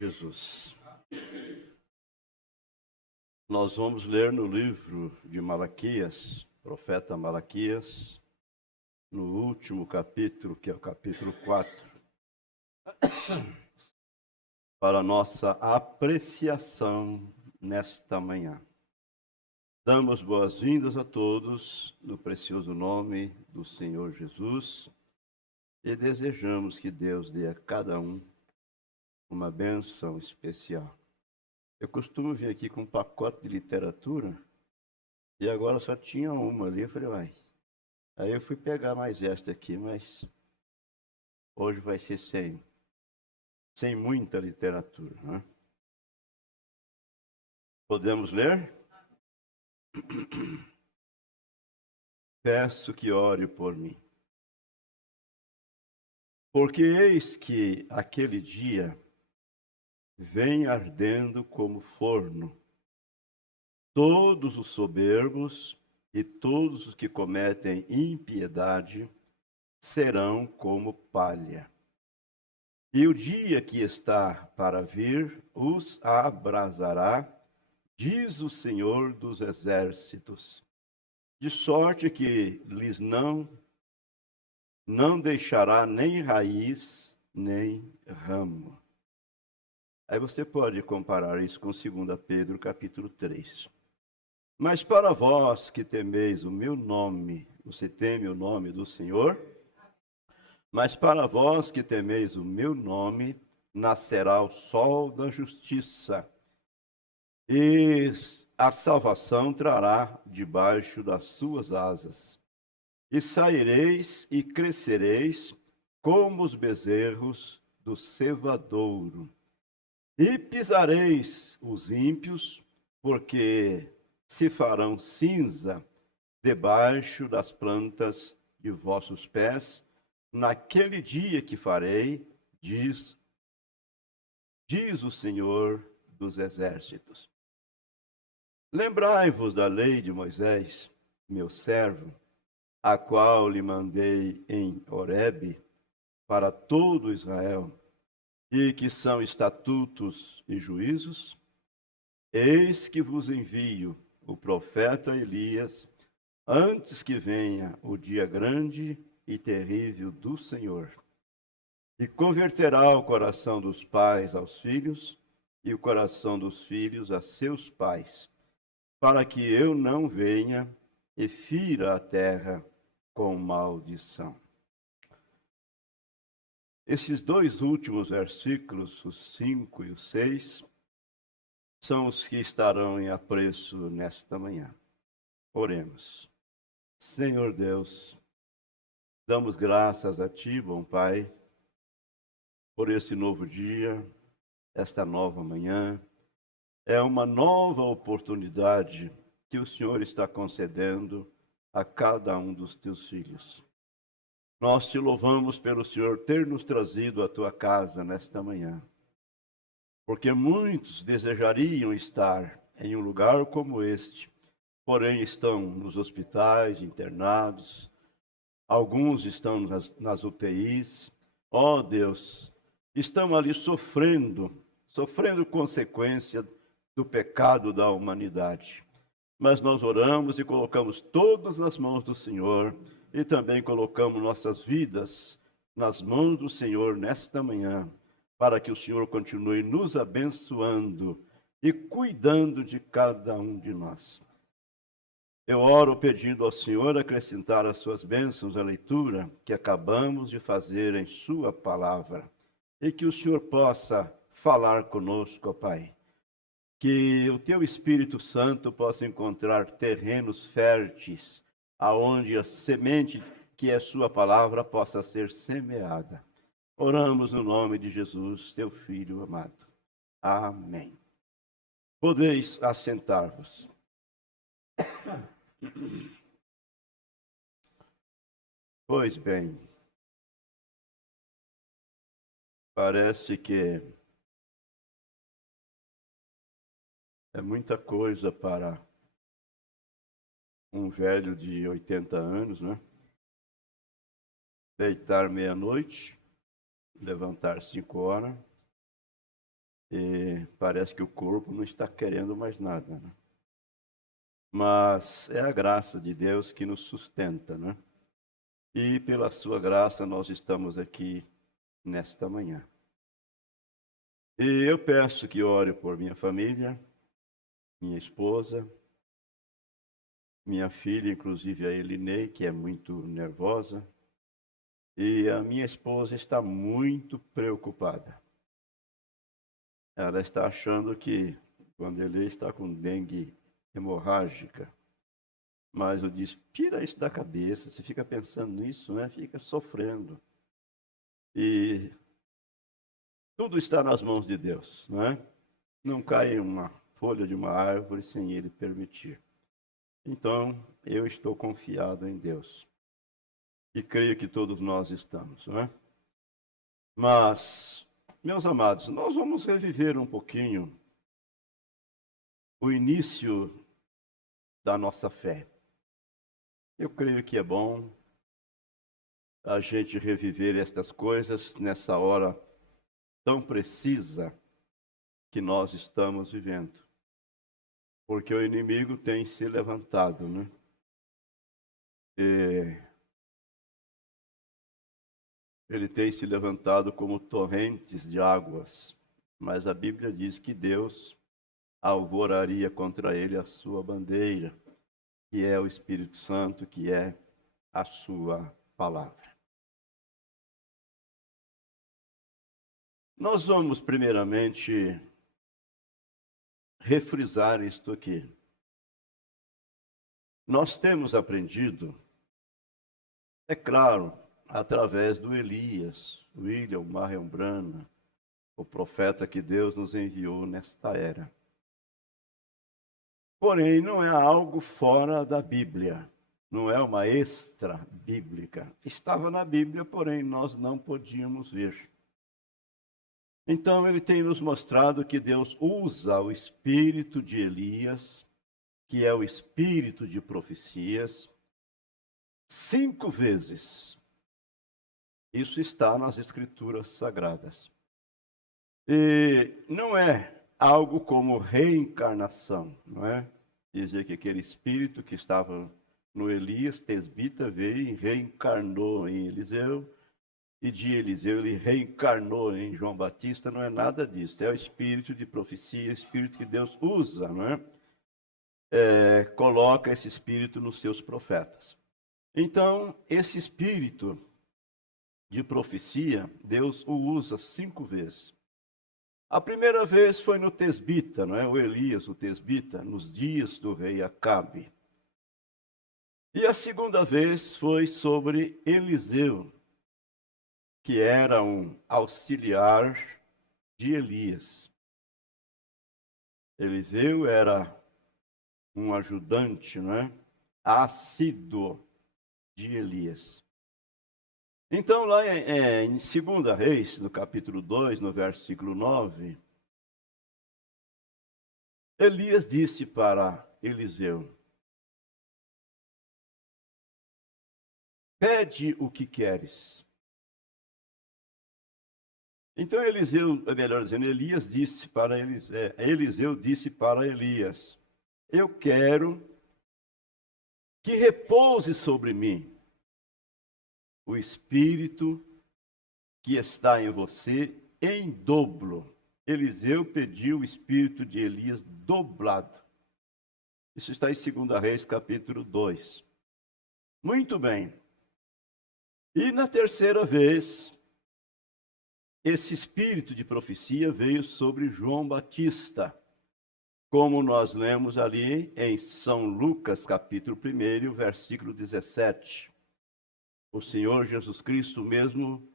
Jesus. Nós vamos ler no livro de Malaquias, profeta Malaquias, no último capítulo, que é o capítulo 4, para nossa apreciação nesta manhã. Damos boas-vindas a todos no precioso nome do Senhor Jesus e desejamos que Deus dê a cada um uma bênção especial. Eu costumo vir aqui com um pacote de literatura e agora só tinha uma ali. Eu falei, uai. Aí eu fui pegar mais esta aqui, mas hoje vai ser sem muita literatura, né? Podemos ler? Peço que ore por mim. Porque eis que aquele dia vem ardendo como forno. Todos os soberbos e todos os que cometem impiedade serão como palha. E o dia que está para vir os abrasará, diz o Senhor dos Exércitos, de sorte que lhes não deixará nem raiz, nem ramo. Aí você pode comparar isso com 2 Pedro, capítulo 3. Mas para vós que temeis o meu nome, você teme o nome do Senhor? Mas para vós que temeis o meu nome, nascerá o sol da justiça, e a salvação trará debaixo das suas asas. E saireis e crescereis como os bezerros do cevadouro. E pisareis os ímpios, porque se farão cinza debaixo das plantas de vossos pés, naquele dia que farei, diz o Senhor dos Exércitos. Lembrai-vos da lei de Moisés, meu servo, a qual lhe mandei em Horebe para todo Israel, e que são estatutos e juízos. Eis que vos envio o profeta Elias, antes que venha o dia grande e terrível do Senhor. E converterá o coração dos pais aos filhos, e o coração dos filhos a seus pais, para que eu não venha e fira a terra com maldição. Esses dois últimos versículos, os 5 e os 6, são os que estarão em apreço nesta manhã. Oremos. Senhor Deus, damos graças a Ti, bom Pai, por esse novo dia, esta nova manhã. É uma nova oportunidade que o Senhor está concedendo a cada um dos Teus filhos. Nós te louvamos pelo Senhor ter nos trazido à tua casa nesta manhã, porque muitos desejariam estar em um lugar como este, porém estão nos hospitais, internados, alguns estão nas UTIs. Ó Deus, estão ali sofrendo consequência do pecado da humanidade. Mas nós oramos e colocamos todos nas mãos do Senhor, e também colocamos nossas vidas nas mãos do Senhor nesta manhã, para que o Senhor continue nos abençoando e cuidando de cada um de nós. Eu oro pedindo ao Senhor acrescentar as suas bênçãos à leitura que acabamos de fazer em sua palavra. E que o Senhor possa falar conosco, ó Pai. Que o teu Espírito Santo possa encontrar terrenos férteis, aonde a semente que é sua palavra possa ser semeada. Oramos no nome de Jesus, teu Filho amado. Amém. Podeis assentar-vos. Pois bem, parece que é muita coisa para um velho de 80 anos, né? Deitar meia-noite, levantar 5 horas, e parece que o corpo não está querendo mais nada, né? Mas é a graça de Deus que nos sustenta, né? E pela sua graça nós estamos aqui nesta manhã. E eu peço que ore por minha família, minha esposa, minha filha, inclusive a Elinei, que é muito nervosa. E a minha esposa está muito preocupada. Ela está achando que Vanderlei está com dengue hemorrágica. Mas eu disse, tira isso da cabeça, você fica pensando nisso, né? Fica sofrendo. E tudo está nas mãos de Deus, não é? Não cai uma folha de uma árvore sem Ele permitir. Então, eu estou confiado em Deus. E creio que todos nós estamos, não é? Mas, meus amados, nós vamos reviver um pouquinho o início da nossa fé. Eu creio que é bom a gente reviver estas coisas nessa hora tão precisa que nós estamos vivendo. Porque o inimigo tem se levantado, né? Ele tem se levantado como torrentes de águas. Mas a Bíblia diz que Deus alvoraria contra ele a sua bandeira, que é o Espírito Santo, que é a sua palavra. Nós vamos primeiramente refrisar isto aqui. Nós temos aprendido, é claro, através do Elias, William Marion Branham, o profeta que Deus nos enviou nesta era. Porém, não é algo fora da Bíblia, não é uma extra bíblica. Estava na Bíblia, porém nós não podíamos ver. Então ele tem nos mostrado que Deus usa o espírito de Elias, que é o espírito de profecias, 5 vezes. Isso está nas Escrituras Sagradas. E não é algo como reencarnação, não é? Dizer que aquele espírito que estava no Elias, tesbita, veio e reencarnou em Eliseu, e de Eliseu ele reencarnou em João Batista, não é nada disso. É o espírito de profecia, o espírito que Deus usa, não é? Coloca esse espírito nos seus profetas. Então, esse espírito de profecia, Deus o usa 5 vezes. A primeira vez foi no tesbita, não é? O Elias, o tesbita, nos dias do rei Acabe. E a segunda vez foi sobre Eliseu, que era um auxiliar de Elias. Eliseu era um ajudante, não é? Assíduo de Elias. Então, lá em 2 Reis, no capítulo 2, no versículo 9, Elias disse para Eliseu: pede o que queres. Então Elias disse para Eliseu disse para Elias: eu quero que repouse sobre mim o Espírito que está em você em dobro. Eliseu pediu o Espírito de Elias dobrado. Isso está em 2 Reis, capítulo 2. Muito bem. E na terceira vez, esse espírito de profecia veio sobre João Batista, como nós lemos ali em São Lucas, capítulo 1, versículo 17. O Senhor Jesus Cristo mesmo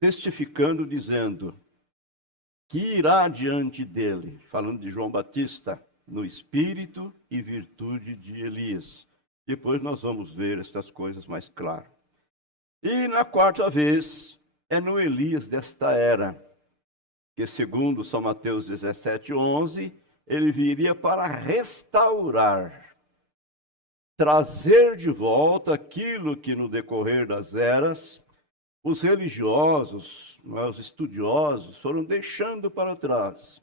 testificando, dizendo que irá diante dele, falando de João Batista, no espírito e virtude de Elias. Depois nós vamos ver estas coisas mais claro. E na quarta vez, é no Elias desta era, que segundo São Mateus 17:11, ele viria para restaurar, trazer de volta aquilo que no decorrer das eras, os religiosos, os estudiosos, foram deixando para trás.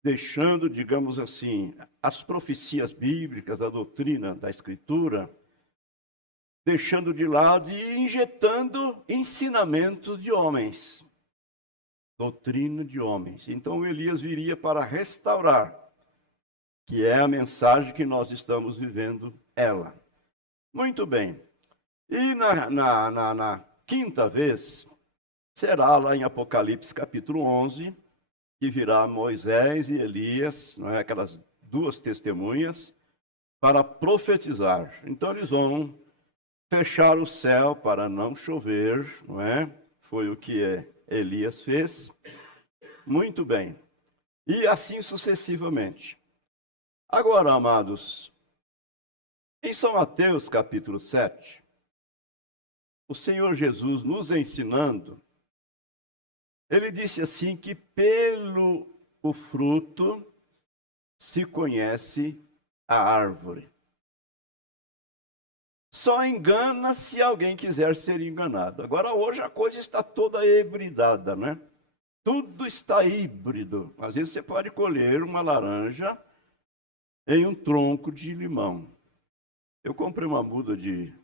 Deixando, digamos assim, as profecias bíblicas, a doutrina da Escritura, deixando de lado e injetando ensinamentos de homens, doutrina de homens. Então Elias viria para restaurar, que é a mensagem que nós estamos vivendo ela. Muito bem. E na quinta vez, será lá em Apocalipse capítulo 11, que virá Moisés e Elias, não é? Aquelas duas testemunhas, para profetizar. Então eles vão fechar o céu para não chover, não é? Foi o que Elias fez. Muito bem. E assim sucessivamente. Agora, amados, em São Mateus capítulo 7, o Senhor Jesus nos ensinando, ele disse assim que pelo o fruto se conhece a árvore. Só engana se alguém quiser ser enganado. Agora, hoje a coisa está toda hibridada, né? Tudo está híbrido. Às vezes você pode colher uma laranja em um tronco de limão. Eu comprei uma muda de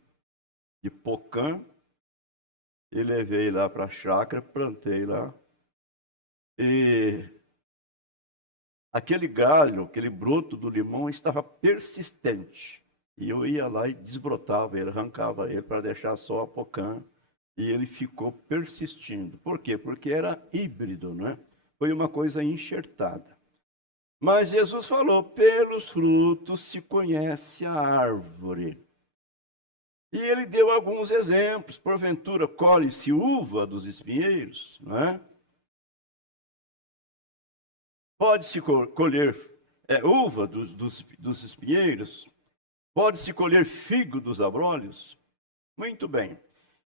pocã e levei lá para a chácara, plantei lá. E aquele galho, aquele broto do limão estava persistente. E eu ia lá e desbrotava ele, arrancava ele para deixar só a pocã. E ele ficou persistindo. Por quê? Porque era híbrido, né? Foi uma coisa enxertada. Mas Jesus falou, pelos frutos se conhece a árvore. E ele deu alguns exemplos. Porventura, colhe-se uva dos espinheiros, não é? Pode-se colher uva dos espinheiros? Pode-se colher figo dos abrolhos? Muito bem.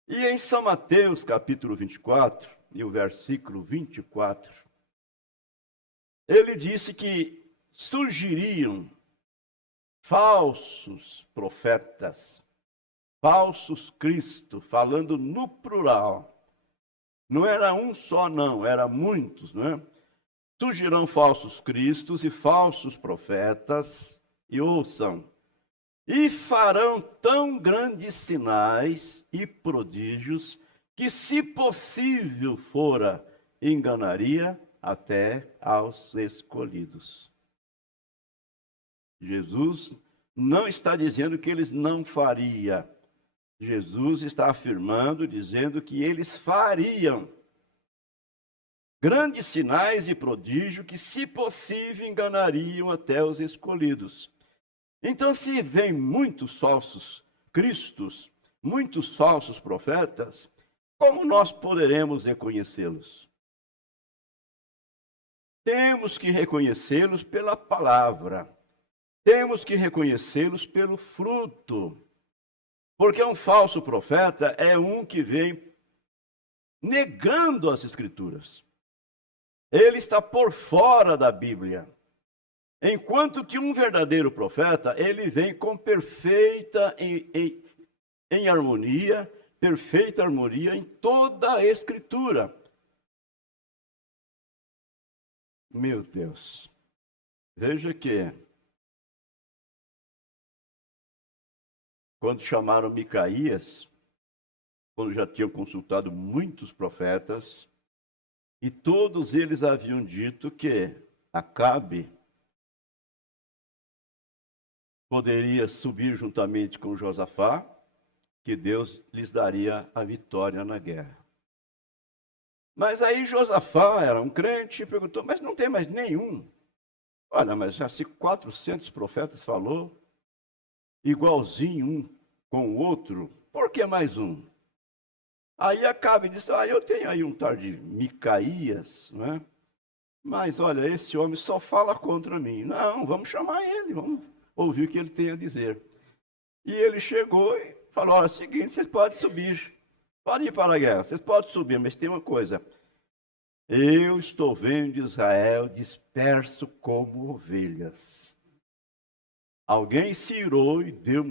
E em São Mateus, capítulo 24, e o versículo 24, ele disse que surgiriam falsos profetas, falsos Cristo, falando no plural. Não era um só, não, era muitos, não é? Surgirão falsos cristos e falsos profetas, e ouçam, e farão tão grandes sinais e prodígios, que se possível fora, enganaria até aos escolhidos. Jesus não está dizendo que eles não fariam. Jesus está afirmando, dizendo que eles fariam grandes sinais e prodígios que, se possível, enganariam até os escolhidos. Então, se vem muitos falsos cristos, muitos falsos profetas, como nós poderemos reconhecê-los? Temos que reconhecê-los pela palavra. Temos que reconhecê-los pelo fruto. Porque um falso profeta é um que vem negando as Escrituras. Ele está por fora da Bíblia. Enquanto que um verdadeiro profeta, ele vem com perfeita harmonia, perfeita harmonia em toda a Escritura. Meu Deus. Veja que quando chamaram Micaías, quando já tinham consultado muitos profetas, e todos eles haviam dito que Acabe poderia subir juntamente com Josafá, que Deus lhes daria a vitória na guerra. Mas aí Josafá era um crente e perguntou, mas não tem mais nenhum. Olha, mas já se 400 profetas falou, igualzinho um com o outro, por que mais um? Aí Acabe disse, eu tenho aí um tal de Micaías, né? Mas olha, esse homem só fala contra mim. Não, vamos chamar ele, vamos ouvir o que ele tem a dizer. E ele chegou e falou, olha, é o seguinte, vocês podem subir, podem ir para a guerra, vocês podem subir, mas tem uma coisa, eu estou vendo Israel disperso como ovelhas. Alguém se irou e deu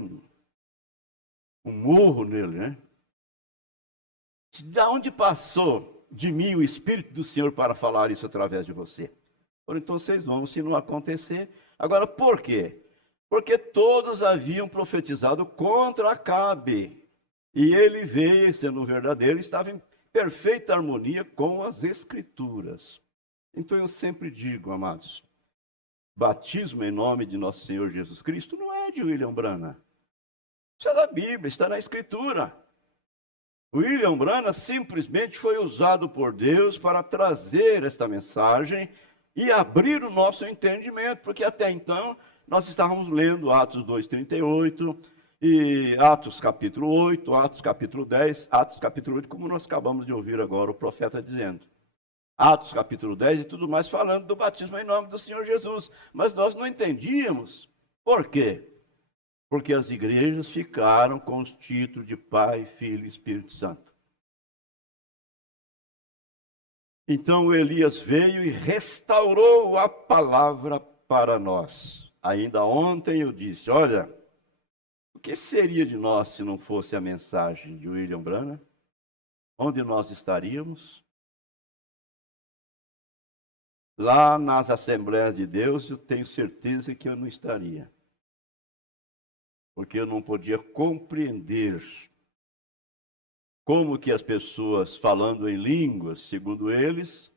um murro nele, né? De onde passou de mim o Espírito do Senhor para falar isso através de você? Então vocês vão, se não acontecer. Agora, por quê? Porque todos haviam profetizado contra Acabe. E ele veio, sendo verdadeiro, estava em perfeita harmonia com as Escrituras. Então eu sempre digo, amados, batismo em nome de nosso Senhor Jesus Cristo não é de William Branham. Isso é da Bíblia, está na Escritura. William Branham simplesmente foi usado por Deus para trazer esta mensagem e abrir o nosso entendimento, porque até então nós estávamos lendo Atos 2:38, e Atos capítulo 8, Atos capítulo 10, Atos capítulo 8, como nós acabamos de ouvir agora o profeta dizendo. Atos capítulo 10 e tudo mais, falando do batismo em nome do Senhor Jesus. Mas nós não entendíamos. Por quê? Porque as igrejas ficaram com os títulos de Pai, Filho e Espírito Santo. Então Elias veio e restaurou a palavra para nós. Ainda ontem eu disse, olha, o que seria de nós se não fosse a mensagem de William Branham? Onde nós estaríamos? Lá nas Assembleias de Deus, eu tenho certeza que eu não estaria. Porque eu não podia compreender como que as pessoas falando em línguas, segundo eles,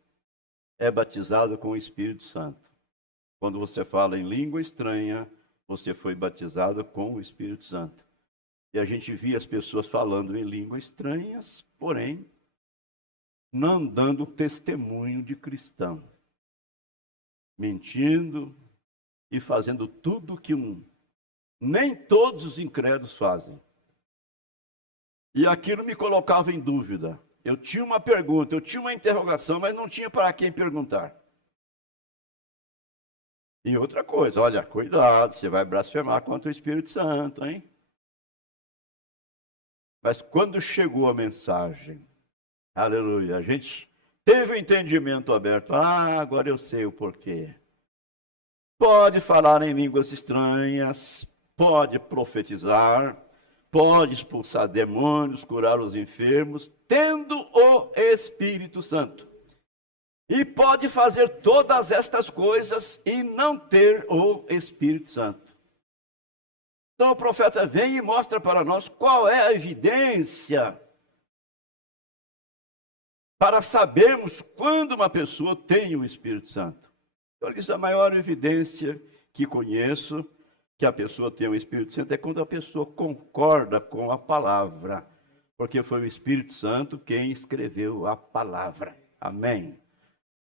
é batizado com o Espírito Santo. Quando você fala em língua estranha, você foi batizado com o Espírito Santo. E a gente via as pessoas falando em línguas estranhas, porém, não dando testemunho de cristão. Mentindo e fazendo tudo que nem todos os incrédulos fazem. E aquilo me colocava em dúvida. Eu tinha uma pergunta, eu tinha uma interrogação, mas não tinha para quem perguntar. E outra coisa, olha, cuidado, você vai blasfemar contra o Espírito Santo, hein? Mas quando chegou a mensagem, aleluia, a gente teve o entendimento aberto. Agora eu sei o porquê. Pode falar em línguas estranhas, pode profetizar, pode expulsar demônios, curar os enfermos, tendo o Espírito Santo. E pode fazer todas estas coisas e não ter o Espírito Santo. Então o profeta vem e mostra para nós qual é a evidência para sabermos quando uma pessoa tem o Espírito Santo. Eu disse, a maior evidência que conheço que a pessoa tem o Espírito Santo é quando a pessoa concorda com a palavra, porque foi o Espírito Santo quem escreveu a palavra. Amém?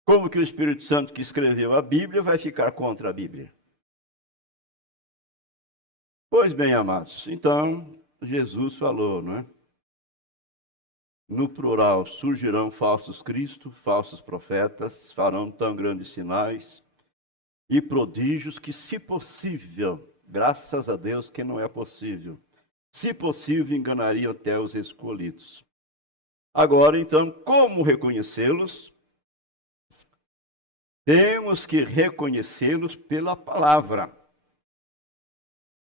Como que o Espírito Santo que escreveu a Bíblia vai ficar contra a Bíblia? Pois bem, amados, então Jesus falou, não é? No plural, surgirão falsos cristos, falsos profetas, farão tão grandes sinais e prodígios que, se possível, graças a Deus que não é possível, se possível, enganariam até os escolhidos. Agora, então, como reconhecê-los? Temos que reconhecê-los pela palavra.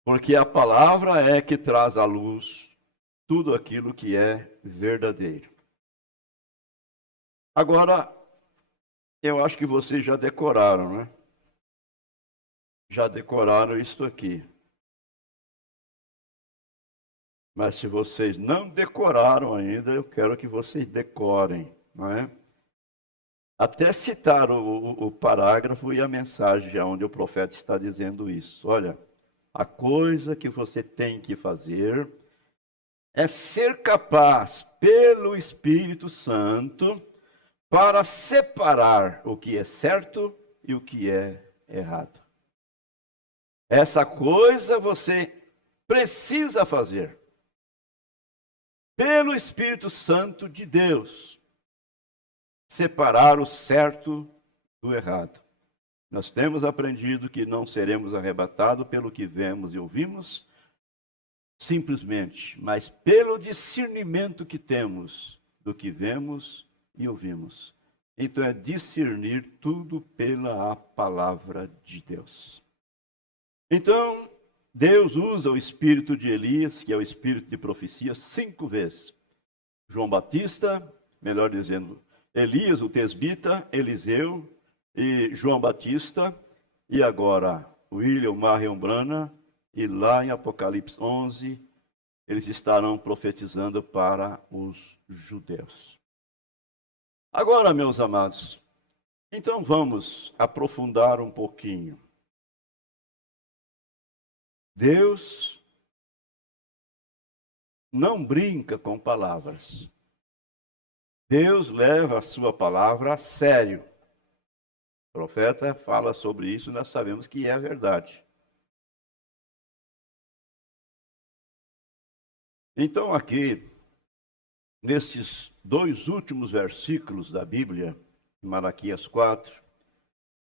Porque a palavra é que traz à luz tudo aquilo que é verdadeiro. Agora, eu acho que vocês já decoraram, né? Já decoraram isto aqui. Mas se vocês não decoraram ainda, eu quero que vocês decorem, não é? Até citar o parágrafo e a mensagem onde o profeta está dizendo isso. Olha, A coisa que você tem que fazer é ser capaz, pelo Espírito Santo, para separar o que é certo e o que é errado. Essa coisa você precisa fazer, pelo Espírito Santo de Deus, separar o certo do errado. Nós temos aprendido que não seremos arrebatados pelo que vemos e ouvimos, simplesmente, mas pelo discernimento que temos do que vemos e ouvimos. Então é discernir tudo pela palavra de Deus. Então, Deus usa o espírito de Elias, que é o espírito de profecia, 5 vezes. João Batista, melhor dizendo, Elias, o tesbita, Eliseu e João Batista, e agora William Marion Branham, e lá em Apocalipse 11, eles estarão profetizando para os judeus. Agora, meus amados, então vamos aprofundar um pouquinho. Deus não brinca com palavras. Deus leva a sua palavra a sério. O profeta fala sobre isso e nós sabemos que é verdade. Então aqui, nesses 2 últimos versículos da Bíblia, Malaquias 4,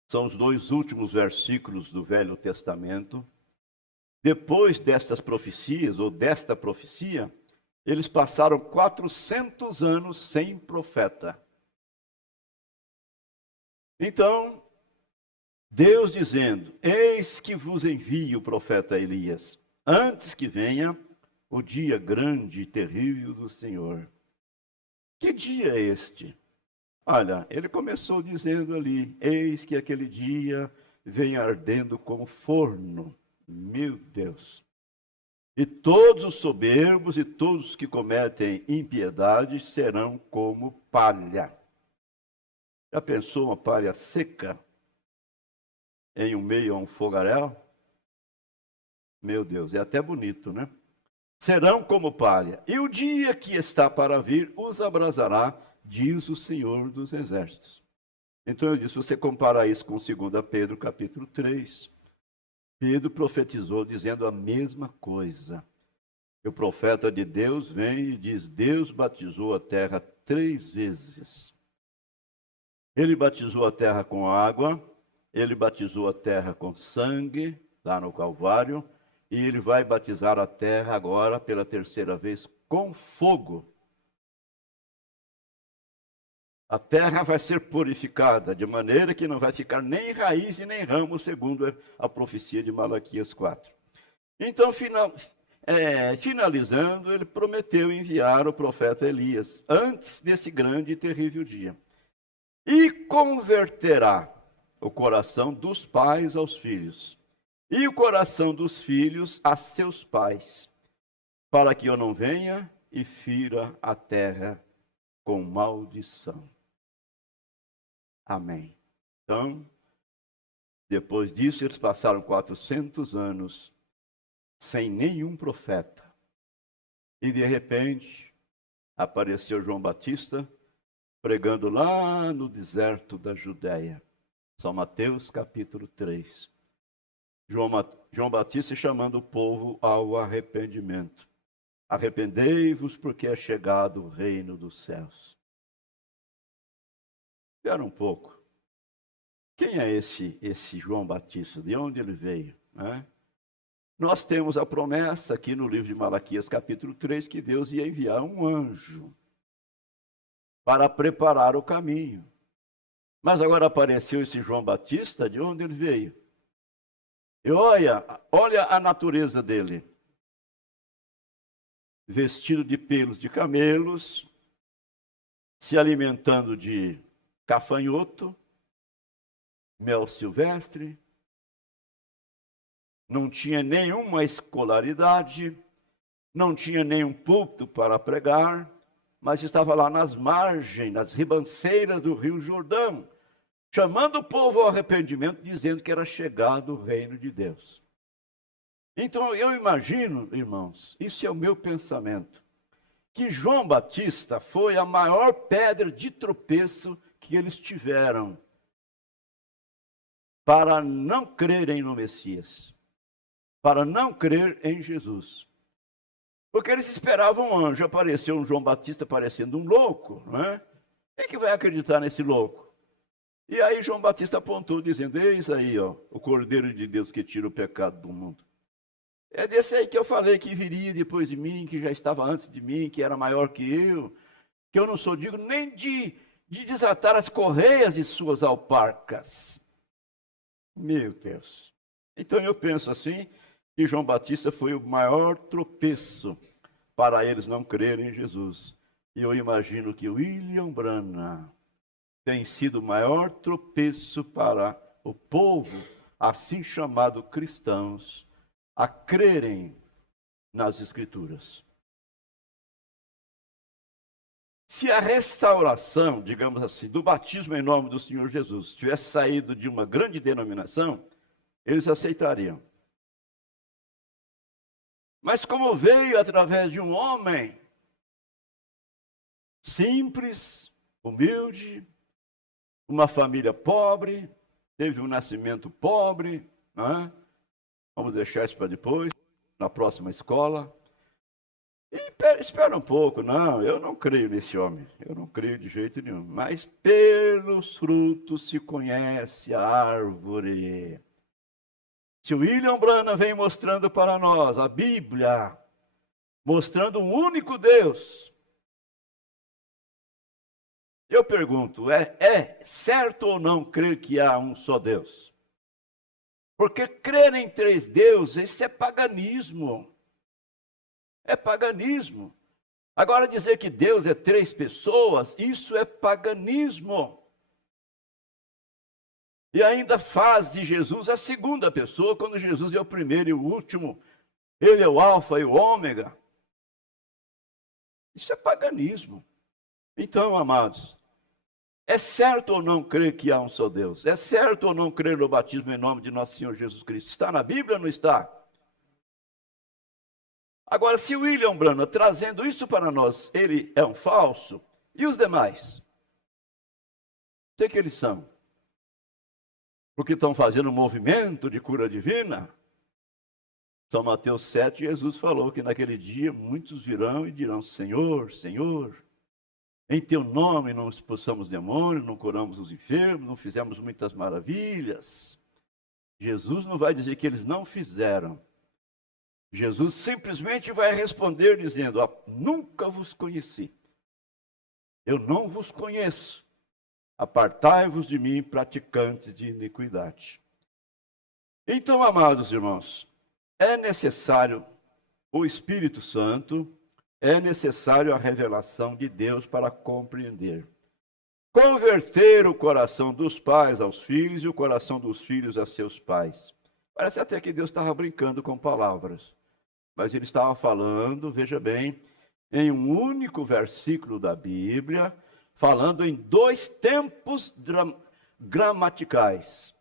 são os 2 últimos versículos do Velho Testamento. Depois destas profecias, ou desta profecia, eles passaram 400 anos sem profeta. Então, Deus dizendo, eis que vos envio o profeta Elias, antes que venha o dia grande e terrível do Senhor. Que dia é este? Olha, ele começou dizendo ali, eis que aquele dia vem ardendo como forno. Meu Deus! E todos os soberbos e todos os que cometem impiedade serão como palha. Já pensou uma palha seca em um meio a um fogaréu? Meu Deus, é até bonito, né? Serão como palha. E o dia que está para vir os abrasará, diz o Senhor dos Exércitos. Então eu disse, você compara isso com 2 Pedro capítulo 3. Pedro profetizou dizendo a mesma coisa. O profeta de Deus vem e diz, Deus batizou a terra 3 vezes. Ele batizou a terra com água, ele batizou a terra com sangue, lá no Calvário, e ele vai batizar a terra agora pela 3ª vez com fogo. A terra vai ser purificada, de maneira que não vai ficar nem raiz e nem ramo, segundo a profecia de Malaquias 4. Então, finalizando, ele prometeu enviar o profeta Elias, antes desse grande e terrível dia. E converterá o coração dos pais aos filhos, e o coração dos filhos a seus pais, para que eu não venha e fira a terra com maldição. Amém. Então, depois disso, eles passaram 400 anos sem nenhum profeta. E, de repente, apareceu João Batista, pregando lá no deserto da Judéia. São Mateus, capítulo 3. João Batista chamando o povo ao arrependimento. Arrependei-vos, porque é chegado o reino dos céus. Espera um pouco. Quem é esse João Batista? De onde ele veio? Nós temos a promessa aqui no livro de Malaquias, capítulo 3, que Deus ia enviar um anjo para preparar o caminho. Mas agora apareceu esse João Batista, de onde ele veio? E olha a natureza dele. Vestido de pelos de camelos, se alimentando de gafanhoto, mel silvestre, não tinha nenhuma escolaridade, não tinha nenhum púlpito para pregar, mas estava lá nas margens, nas ribanceiras do Rio Jordão, chamando o povo ao arrependimento, dizendo que era chegado o reino de Deus. Então eu imagino, irmãos, isso é o meu pensamento, que João Batista foi a maior pedra de tropeço que eles tiveram para não crerem no Messias, para não crer em Jesus. Porque eles esperavam um anjo, apareceu um João Batista parecendo um louco, não é? Quem que vai acreditar nesse louco? E aí João Batista apontou, dizendo, eis aí, ó, o Cordeiro de Deus que tira o pecado do mundo. É desse aí que eu falei que viria depois de mim, que já estava antes de mim, que era maior que eu não sou digno nem de desatar as correias de suas alparcas. Meu Deus. Então eu penso assim, que João Batista foi o maior tropeço para eles não crerem em Jesus. E eu imagino que William Branham tem sido o maior tropeço para o povo, assim chamado cristãos, a crerem nas Escrituras. Se a restauração, digamos assim, do batismo em nome do Senhor Jesus tivesse saído de uma grande denominação, eles aceitariam. Mas como veio através de um homem simples, humilde, uma família pobre, teve um nascimento pobre, né? Vamos deixar isso para depois, na próxima escola. E espera um pouco, não, eu não creio nesse homem, eu não creio de jeito nenhum. Mas pelos frutos se conhece a árvore. Se o William Branham vem mostrando para nós a Bíblia, mostrando um único Deus, eu pergunto, é certo ou não crer que há um só Deus? Porque crer em três deuses, isso é paganismo. É paganismo. Agora dizer que Deus é três pessoas, isso é paganismo. E ainda faz de Jesus a segunda pessoa, quando Jesus é o primeiro e o último. Ele é o alfa e o ômega. Isso é paganismo. Então, amados, é certo ou não crer que há um só Deus? É certo ou não crer no batismo em nome de nosso Senhor Jesus Cristo? Está na Bíblia ou não está? Agora, se William Branham, trazendo isso para nós, ele é um falso, e os demais? O que eles são? Porque estão fazendo um movimento de cura divina? São Mateus 7, Jesus falou que naquele dia muitos virão e dirão, Senhor, Senhor, em teu nome não expulsamos demônios, não curamos os enfermos, não fizemos muitas maravilhas. Jesus não vai dizer que eles não fizeram. Jesus simplesmente vai responder dizendo, nunca vos conheci. Eu não vos conheço. Apartai-vos de mim, praticantes de iniquidade. Então, amados irmãos, é necessário o Espírito Santo, é necessário a revelação de Deus para compreender. Converter o coração dos pais aos filhos e o coração dos filhos a seus pais. Parece até que Deus estava brincando com palavras. Mas ele estava falando, veja bem, em um único versículo da Bíblia, falando em dois tempos gramaticais.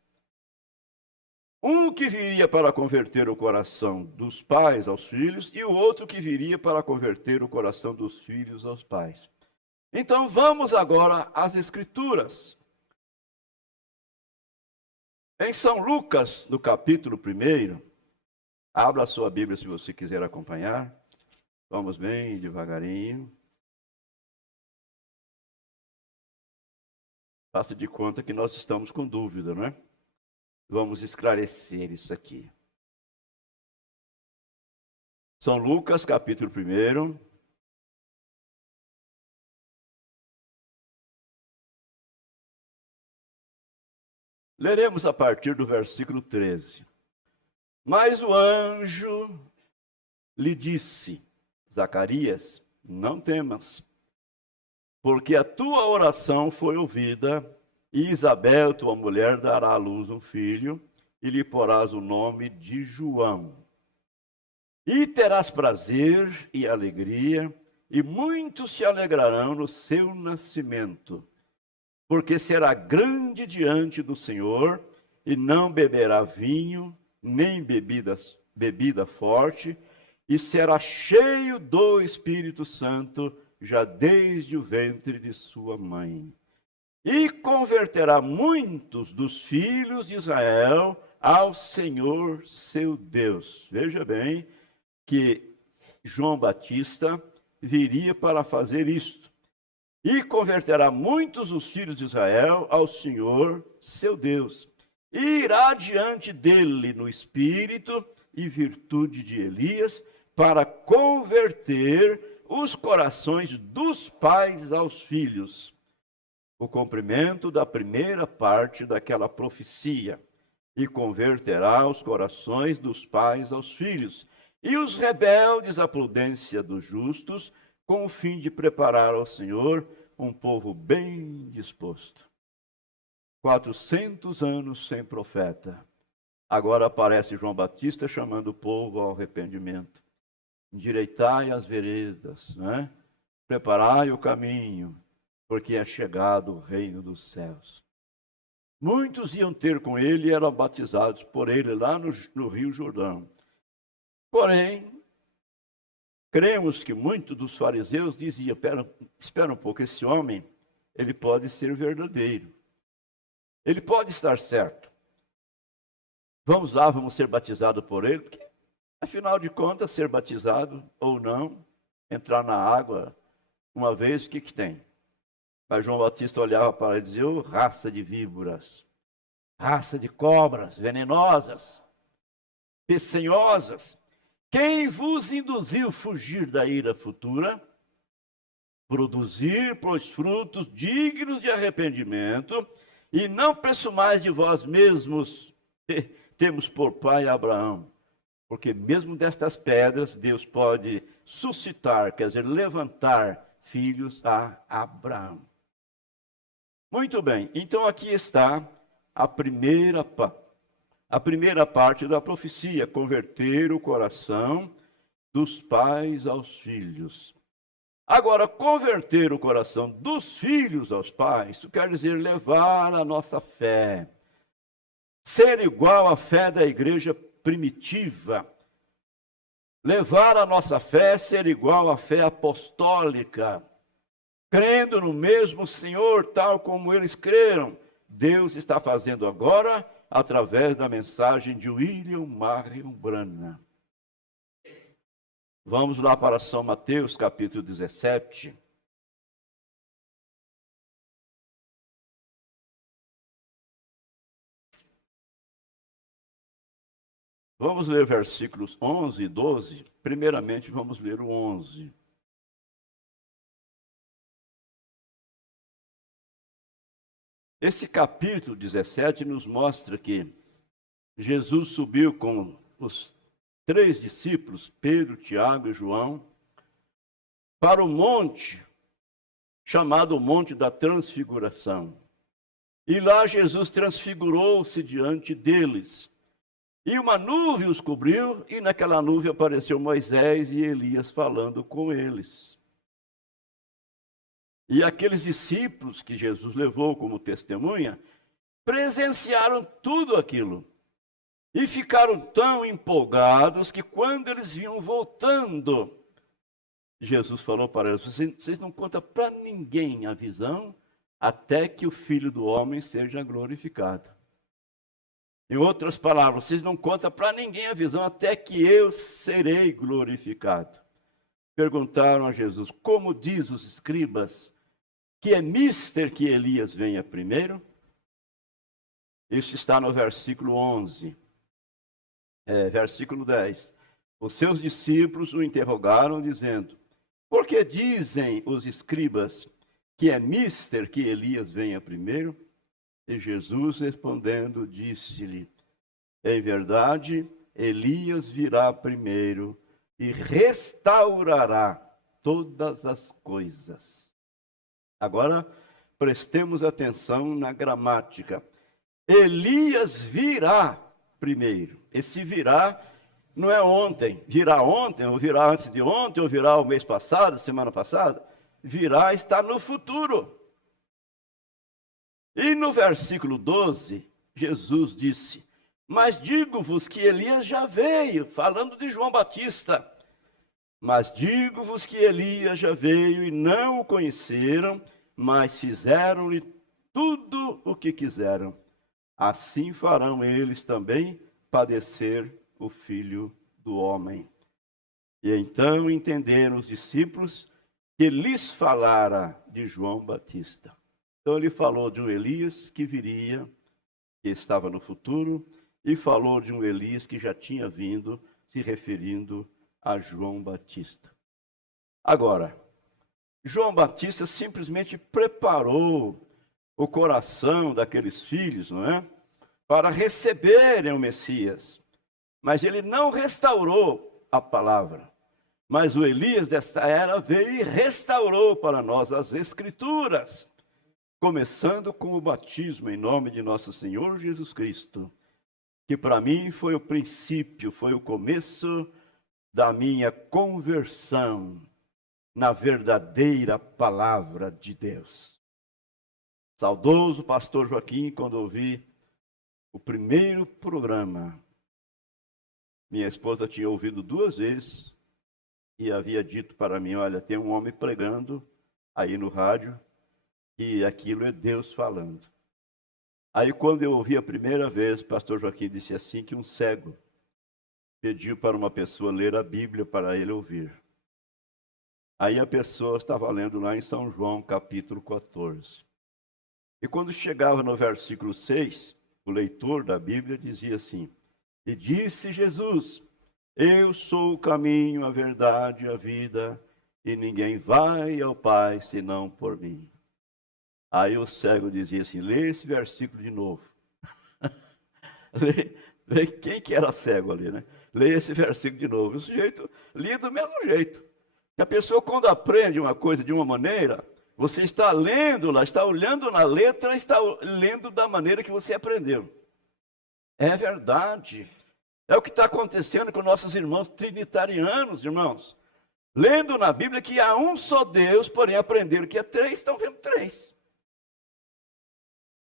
Um que viria para converter o coração dos pais aos filhos e o outro que viria para converter o coração dos filhos aos pais. Então vamos agora às Escrituras. Em São Lucas, no capítulo 1, abra a sua Bíblia se você quiser acompanhar. Vamos bem devagarinho. Faça de conta que nós estamos com dúvida, não é? Vamos esclarecer isso aqui. São Lucas, capítulo 1. Leremos a partir do versículo 13. Mas o anjo lhe disse, Zacarias, não temas, porque a tua oração foi ouvida, e Isabel, tua mulher, dará à luz um filho, e lhe porás o nome de João. E terás prazer e alegria, e muitos se alegrarão no seu nascimento, porque será grande diante do Senhor, e não beberá vinho, nem bebidas bebida forte, e será cheio do Espírito Santo já desde o ventre de sua mãe. E converterá muitos dos filhos de Israel ao Senhor seu Deus. Veja bem que João Batista viria para fazer isto. E converterá muitos dos filhos de Israel ao Senhor seu Deus. E irá diante dele no espírito e virtude de Elias, para converter os corações dos pais aos filhos. O cumprimento da primeira parte daquela profecia. E converterá os corações dos pais aos filhos, e os rebeldes à prudência dos justos, com o fim de preparar ao Senhor um povo bem disposto. 400 anos sem profeta. Agora aparece João Batista chamando o povo ao arrependimento. Endireitai as veredas, né? Preparai o caminho, porque é chegado o reino dos céus. Muitos iam ter com ele e eram batizados por ele lá no Rio Jordão. Porém, cremos que muitos dos fariseus diziam, espera um pouco, esse homem, ele pode ser verdadeiro. Ele pode estar certo. Vamos lá, vamos ser batizados por ele, porque, afinal de contas, ser batizado ou não, entrar na água uma vez, o que tem? Mas João Batista olhava para ele e dizia, raça de víboras, raça de cobras venenosas, peçonhosas, quem vos induziu fugir da ira futura? Produzir, pois, frutos dignos de arrependimento, e não presumais de vós mesmos, temos por pai Abraão. Porque mesmo destas pedras, Deus pode suscitar, quer dizer, levantar filhos a Abraão. Muito bem, então aqui está a primeira parte da profecia, converter o coração dos pais aos filhos. Agora, converter o coração dos filhos aos pais, isso quer dizer levar a nossa fé, ser igual à fé da igreja primitiva, levar a nossa fé, ser igual à fé apostólica, crendo no mesmo Senhor, tal como eles creram. Deus está fazendo agora através da mensagem de William Marion Branham. Vamos lá para São Mateus, capítulo 17. Vamos ler versículos 11 e 12. Primeiramente, vamos ler o 11. Esse capítulo 17 nos mostra que Jesus subiu com os 3 discípulos, Pedro, Tiago e João, para o monte, chamado Monte da Transfiguração. E lá Jesus transfigurou-se diante deles. E uma nuvem os cobriu, e naquela nuvem apareceu Moisés e Elias falando com eles. E aqueles discípulos que Jesus levou como testemunha, presenciaram tudo aquilo. E ficaram tão empolgados que quando eles vinham voltando, Jesus falou para eles, vocês não contam para ninguém a visão, até que o Filho do Homem seja glorificado. Em outras palavras, vocês não contam para ninguém a visão, até que eu serei glorificado. Perguntaram a Jesus, como diz os escribas, que é mister que Elias venha primeiro? Isso está no versículo 11. Versículo 10. Os seus discípulos o interrogaram, dizendo, por que dizem os escribas que é mister que Elias venha primeiro? E Jesus respondendo, disse-lhe, em verdade, Elias virá primeiro e restaurará todas as coisas. Agora, prestemos atenção na gramática. Elias virá primeiro. Esse virá não é ontem. Virá ontem, ou virá antes de ontem, ou virá o mês passado, semana passada. Virá está no futuro. E no versículo 12, Jesus disse, Mas digo-vos que Elias já veio, falando de João Batista. Mas digo-vos que Elias já veio e não o conheceram, mas fizeram-lhe tudo o que quiseram. Assim farão eles também padecer o Filho do Homem. E então entenderam os discípulos que lhes falara de João Batista. Então ele falou de um Elias que viria, que estava no futuro, e falou de um Elias que já tinha vindo, se referindo a João Batista. Agora, João Batista simplesmente preparou o coração daqueles filhos, não é? Para receberem o Messias. Mas ele não restaurou a palavra. Mas o Elias desta era veio e restaurou para nós as Escrituras, começando com o batismo em nome de nosso Senhor Jesus Cristo, que para mim foi o princípio, foi o começo da minha conversão na verdadeira palavra de Deus. Saudoso pastor Joaquim, quando ouvi o primeiro programa, minha esposa tinha ouvido 2 vezes e havia dito para mim, olha, tem um homem pregando aí no rádio e aquilo é Deus falando. Aí quando eu ouvi a primeira vez, o pastor Joaquim disse assim que um cego pediu para uma pessoa ler a Bíblia para ele ouvir. Aí a pessoa estava lendo lá em São João, capítulo 14. E quando chegava no versículo 6, o leitor da Bíblia dizia assim, e disse Jesus, eu sou o caminho, a verdade e a vida, e ninguém vai ao Pai senão por mim. Aí o cego dizia assim, lê esse versículo de novo. Quem que era cego ali, né? Lê esse versículo de novo. O sujeito lia do mesmo jeito. A pessoa, quando aprende uma coisa de uma maneira, você está lendo lá, está olhando na letra, está lendo da maneira que você aprendeu. É verdade. É o que está acontecendo com nossos irmãos trinitarianos, irmãos. Lendo na Bíblia que há um só Deus, porém aprenderam que é 3, estão vendo 3.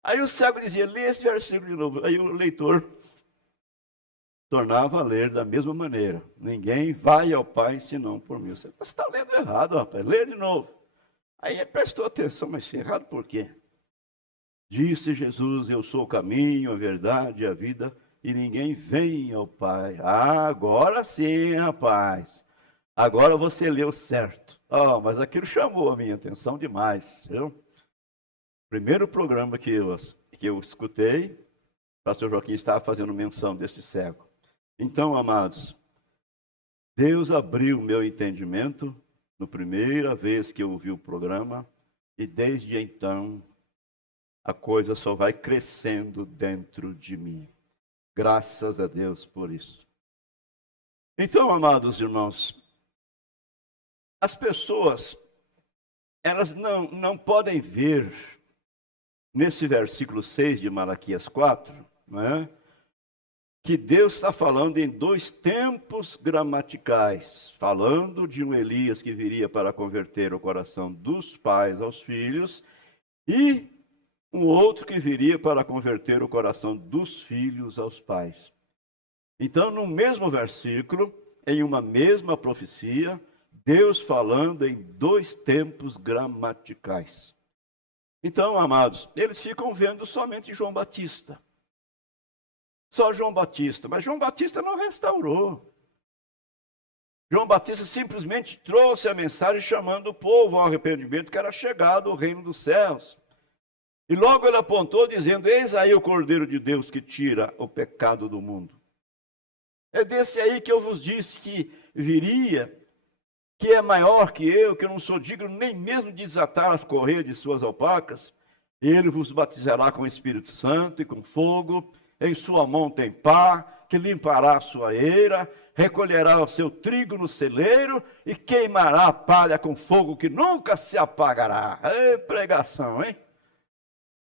Aí o cego dizia, lê esse versículo de novo. Aí o leitor tornava a ler da mesma maneira. Ninguém vai ao Pai senão por mim. Você está lendo errado, rapaz. Lê de novo. Aí ele prestou atenção, mas errado por quê? Disse Jesus, eu sou o caminho, a verdade e a vida, e ninguém vem ao Pai. Ah, agora sim, rapaz. Agora você leu certo. Mas aquilo chamou a minha atenção demais, viu? Primeiro programa que eu escutei, o pastor Joaquim estava fazendo menção desse cego. Então, amados, Deus abriu o meu entendimento na primeira vez que eu ouvi o programa, e desde então a coisa só vai crescendo dentro de mim. Graças a Deus por isso. Então, amados irmãos, as pessoas, elas não podem ver nesse versículo 6 de Malaquias 4, não é? Que Deus está falando em 2 tempos gramaticais, falando de um Elias que viria para converter o coração dos pais aos filhos, e um outro que viria para converter o coração dos filhos aos pais. Então, no mesmo versículo, em uma mesma profecia, Deus falando em 2 tempos gramaticais. Então, amados, eles ficam vendo somente João Batista. Só João Batista, mas João Batista não restaurou. João Batista simplesmente trouxe a mensagem chamando o povo ao arrependimento, que era chegado o reino dos céus. E logo ele apontou dizendo, eis aí o Cordeiro de Deus que tira o pecado do mundo. É desse aí que eu vos disse que viria, que é maior que eu não sou digno nem mesmo de desatar as correias de suas alpacas. Ele vos batizará com o Espírito Santo e com fogo. Em sua mão tem pá, que limpará a sua eira, recolherá o seu trigo no celeiro e queimará a palha com fogo que nunca se apagará. Pregação, hein?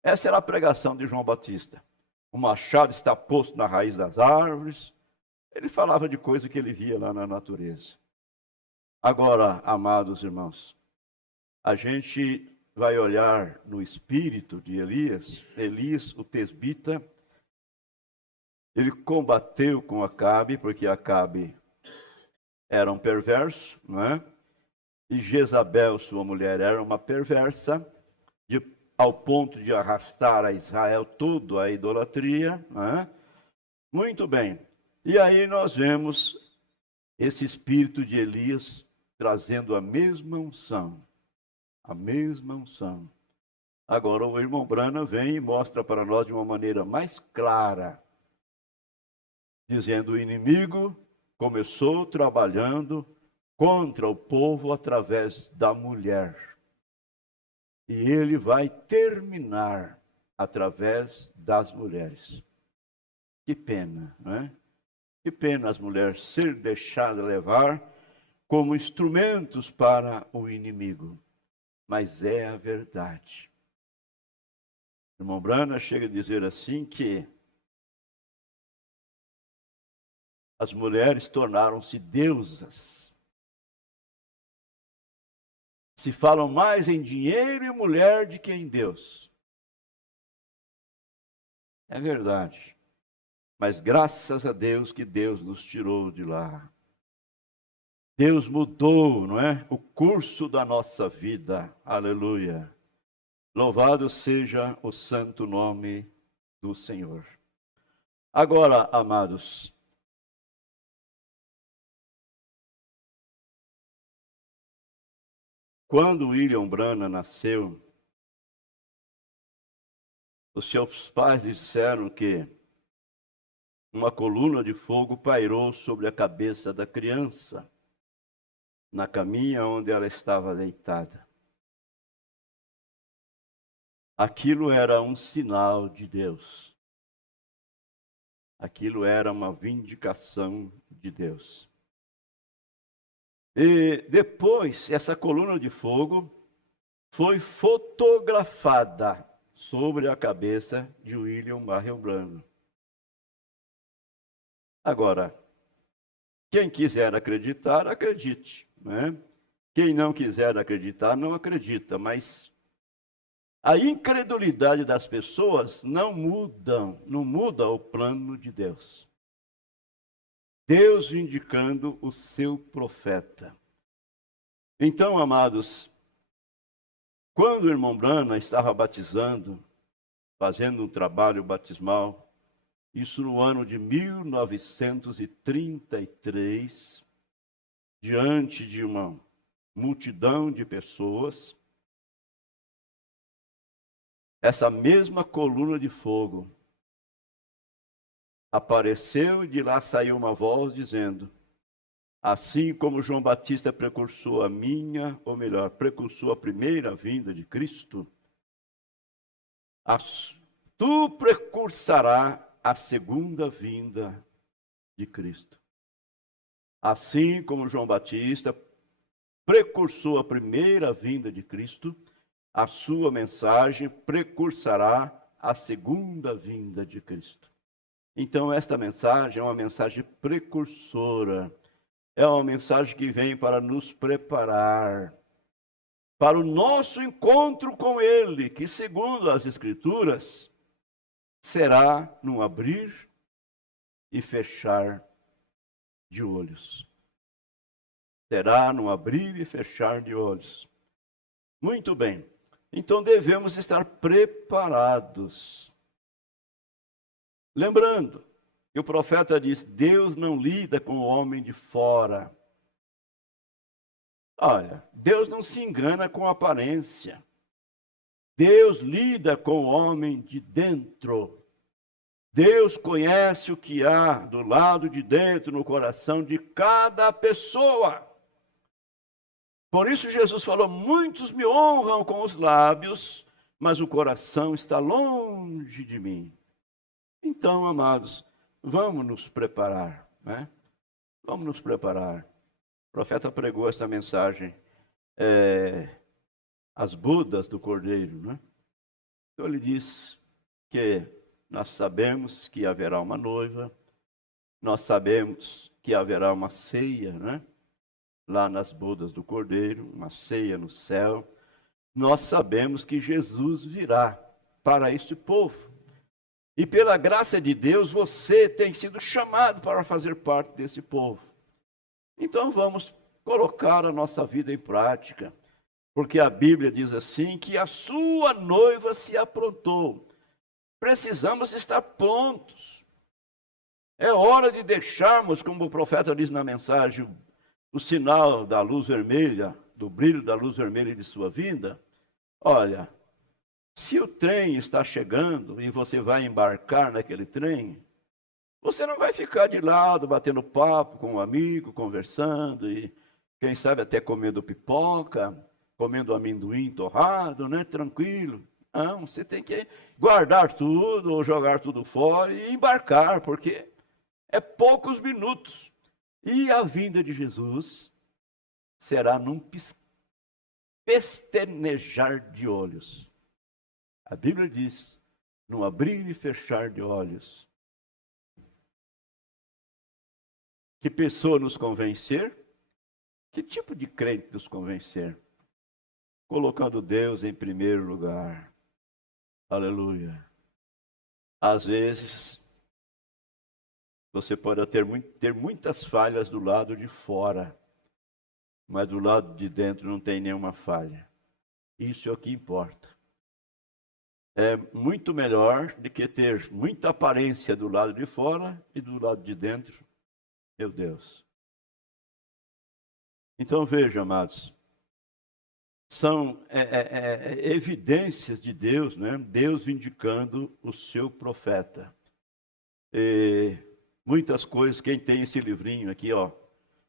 Essa era a pregação de João Batista. O machado está posto na raiz das árvores. Ele falava de coisa que ele via lá na natureza. Agora, amados irmãos, a gente vai olhar no espírito de Elias, o tesbita. Ele combateu com Acabe, porque Acabe era um perverso, não é? E Jezabel, sua mulher, era uma perversa, ao ponto de arrastar a Israel todo à idolatria, não é? Muito bem. E aí nós vemos esse espírito de Elias trazendo a mesma unção. A mesma unção. Agora o irmão Branham vem e mostra para nós de uma maneira mais clara, dizendo: o inimigo começou trabalhando contra o povo através da mulher. E ele vai terminar através das mulheres. Que pena, não é? Que pena as mulheres ser deixadas levar como instrumentos para o inimigo. Mas é a verdade. O irmão Branham chega a dizer assim que as mulheres tornaram-se deusas. Se falam mais em dinheiro e mulher do que em Deus. É verdade. Mas graças a Deus que Deus nos tirou de lá. Deus mudou, não é? O curso da nossa vida. Aleluia. Louvado seja o santo nome do Senhor. Agora, amados, quando William Branham nasceu, os seus pais disseram que uma coluna de fogo pairou sobre a cabeça da criança, na caminha onde ela estava deitada. Aquilo era um sinal de Deus. Aquilo era uma vindicação de Deus. E depois, essa coluna de fogo foi fotografada sobre a cabeça de William Marion Branham. Agora, quem quiser acreditar, acredite, né? Quem não quiser acreditar, não acredita, mas a incredulidade das pessoas não muda o plano de Deus. Deus indicando o seu profeta. Então, amados, quando o irmão Branham estava batizando, fazendo um trabalho batismal, isso no ano de 1933, diante de uma multidão de pessoas, essa mesma coluna de fogo apareceu e de lá saiu uma voz dizendo: assim como João Batista precursou a minha, ou melhor, precursou a primeira vinda de Cristo, tu precursarás a segunda vinda de Cristo. Assim como João Batista precursou a primeira vinda de Cristo, a sua mensagem precursará a segunda vinda de Cristo. Então, esta mensagem é uma mensagem precursora, é uma mensagem que vem para nos preparar para o nosso encontro com Ele, que, segundo as Escrituras, será num abrir e fechar de olhos. Será num abrir e fechar de olhos. Muito bem. Então devemos estar preparados. Lembrando que o profeta diz: Deus não lida com o homem de fora. Olha, Deus não se engana com aparência. Deus lida com o homem de dentro. Deus conhece o que há do lado de dentro, no coração de cada pessoa. Por isso Jesus falou: muitos me honram com os lábios, mas o coração está longe de mim. Então, amados, vamos nos preparar, né? Vamos nos preparar. O profeta pregou essa mensagem, as bodas do Cordeiro, né? Então ele diz que nós sabemos que haverá uma noiva, nós sabemos que haverá uma ceia, né? Lá nas bodas do Cordeiro, uma ceia no céu. Nós sabemos que Jesus virá para este povo. E pela graça de Deus, você tem sido chamado para fazer parte desse povo. Então vamos colocar a nossa vida em prática. Porque a Bíblia diz assim, que a sua noiva se aprontou. Precisamos estar prontos. É hora de deixarmos, como o profeta diz na mensagem, o sinal da luz vermelha, do brilho da luz vermelha de sua vinda. Olha, se o trem está chegando e você vai embarcar naquele trem, você não vai ficar de lado, batendo papo com um amigo, conversando e, quem sabe, até comendo pipoca, comendo amendoim torrado, né? Tranquilo. Não, você tem que guardar tudo ou jogar tudo fora e embarcar, porque é poucos minutos. E a vinda de Jesus será num pestenejar de olhos. A Bíblia diz, num abrir e fechar de olhos. Que pessoa nos convencer? Que tipo de crente nos convencer? Colocando Deus em primeiro lugar. Aleluia. Às vezes, você pode ter muitas falhas do lado de fora, mas do lado de dentro não tem nenhuma falha. Isso é o que importa. É muito melhor do que ter muita aparência do lado de fora e do lado de dentro. Meu Deus. Então veja, amados, são evidências de Deus, né? Deus vindicando o seu profeta. E muitas coisas, quem tem esse livrinho aqui, ó,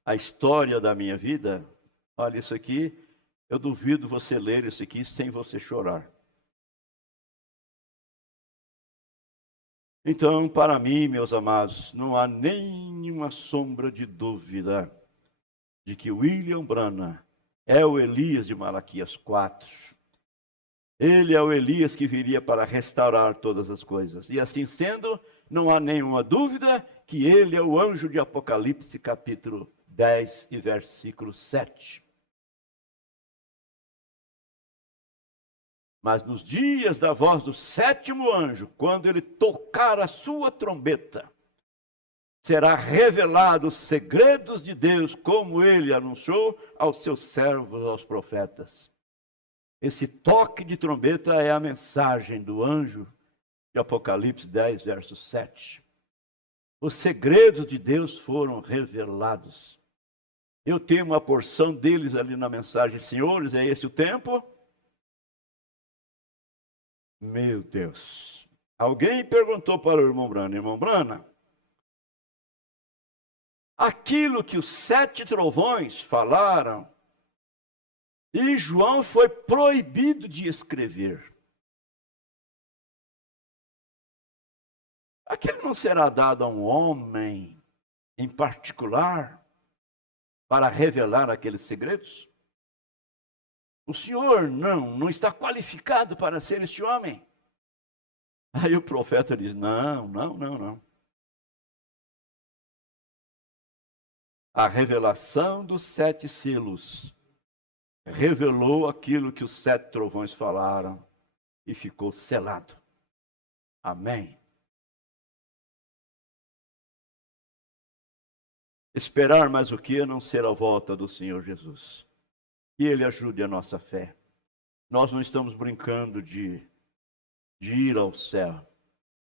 a história da minha vida, olha isso aqui, eu duvido você ler isso aqui sem você chorar. Então, para mim, meus amados, não há nenhuma sombra de dúvida de que William Branham é o Elias de Malaquias 4. Ele é o Elias que viria para restaurar todas as coisas. E assim sendo, não há nenhuma dúvida que ele é o anjo de Apocalipse, capítulo 10 e versículo 7. Mas nos dias da voz do sétimo anjo, quando ele tocar a sua trombeta, será revelado os segredos de Deus, como ele anunciou aos seus servos, aos profetas. Esse toque de trombeta é a mensagem do anjo de Apocalipse 10, verso 7. Os segredos de Deus foram revelados. Eu tenho uma porção deles ali na mensagem, senhores, é esse o tempo? Meu Deus. Alguém perguntou para o irmão Brana, aquilo que os 7 trovões falaram, e João foi proibido de escrever. Aquilo não será dado a um homem em particular para revelar aqueles segredos? O senhor não está qualificado para ser este homem. Aí o profeta diz, não. A revelação dos 7 selos revelou aquilo que os 7 trovões falaram e ficou selado. Amém. Esperar mais o que a não ser a volta do Senhor Jesus. E Ele ajude a nossa fé. Nós não estamos brincando de ir ao céu,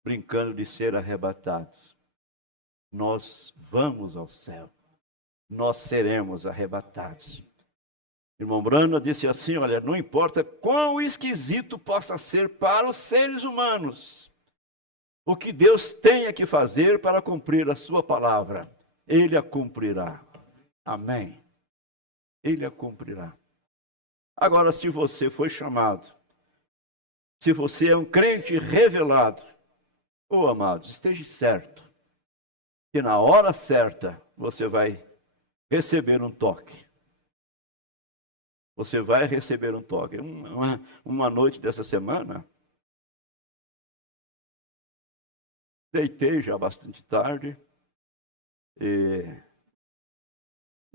brincando de ser arrebatados. Nós vamos ao céu. Nós seremos arrebatados. Irmão Brana disse assim, olha, não importa quão esquisito possa ser para os seres humanos, o que Deus tenha que fazer para cumprir a sua palavra, Ele a cumprirá. Amém. Ele a cumprirá. Agora, se você foi chamado, se você é um crente revelado, amados, esteja certo, que na hora certa você vai receber um toque. Você vai receber um toque. Uma noite dessa semana, deitei já bastante tarde,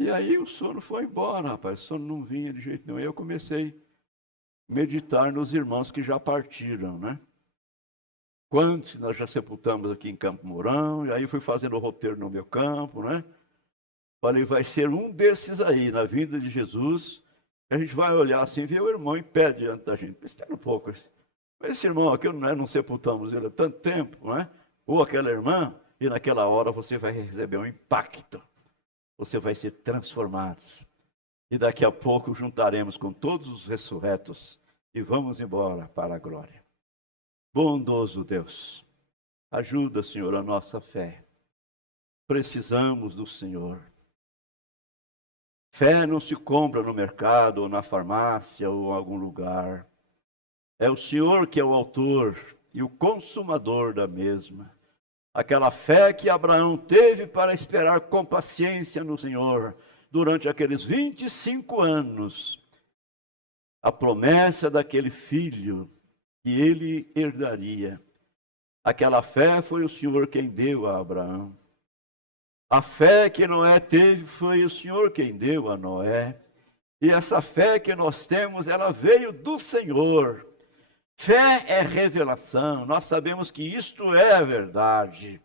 e aí o sono foi embora, rapaz. O sono não vinha de jeito nenhum. Aí eu comecei a meditar nos irmãos que já partiram, né? Quantos nós já sepultamos aqui em Campo Mourão, e aí fui fazendo o roteiro no meu campo, né? Falei, vai ser um desses aí, na vinda de Jesus, a gente vai olhar assim, ver o irmão em pé diante da gente. Espera um pouco, esse irmão aqui, não sepultamos ele há tanto tempo, não é? Ou aquela irmã, e naquela hora você vai receber um impacto, você vai ser transformado. E daqui a pouco juntaremos com todos os ressurretos e vamos embora para a glória. Bondoso Deus, ajuda, Senhor, a nossa fé. Precisamos do Senhor. Fé não se compra no mercado, ou na farmácia, ou em algum lugar. É o Senhor que é o autor e o consumador da mesma. Aquela fé que Abraão teve para esperar com paciência no Senhor durante aqueles 25 anos. A promessa daquele filho que ele herdaria. Aquela fé foi o Senhor quem deu a Abraão. A fé que Noé teve foi o Senhor quem deu a Noé. E essa fé que nós temos, ela veio do Senhor. Fé é revelação. Nós sabemos que isto é a verdade.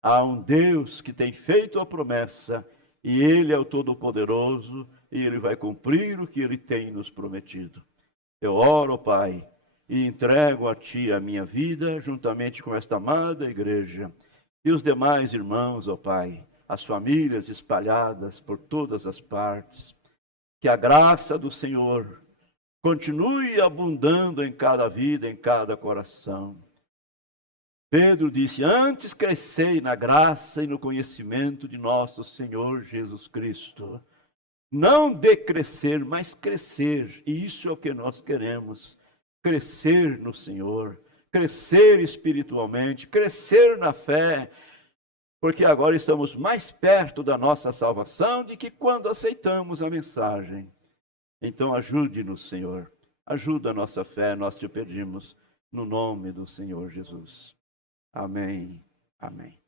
Há um Deus que tem feito a promessa, e Ele é o Todo-Poderoso, e Ele vai cumprir o que Ele tem nos prometido. Eu oro, Pai, e entrego a Ti a minha vida, juntamente com esta amada igreja, e os demais irmãos, ó Pai, as famílias espalhadas por todas as partes. Que a graça do Senhor continue abundando em cada vida, em cada coração. Pedro disse, antes crescei na graça e no conhecimento de nosso Senhor Jesus Cristo. Não decrescer, mas crescer. E isso é o que nós queremos. Crescer no Senhor, crescer espiritualmente, crescer na fé, porque agora estamos mais perto da nossa salvação do que quando aceitamos a mensagem. Então ajude-nos, Senhor, ajuda a nossa fé, nós te pedimos, no nome do Senhor Jesus. Amém, amém.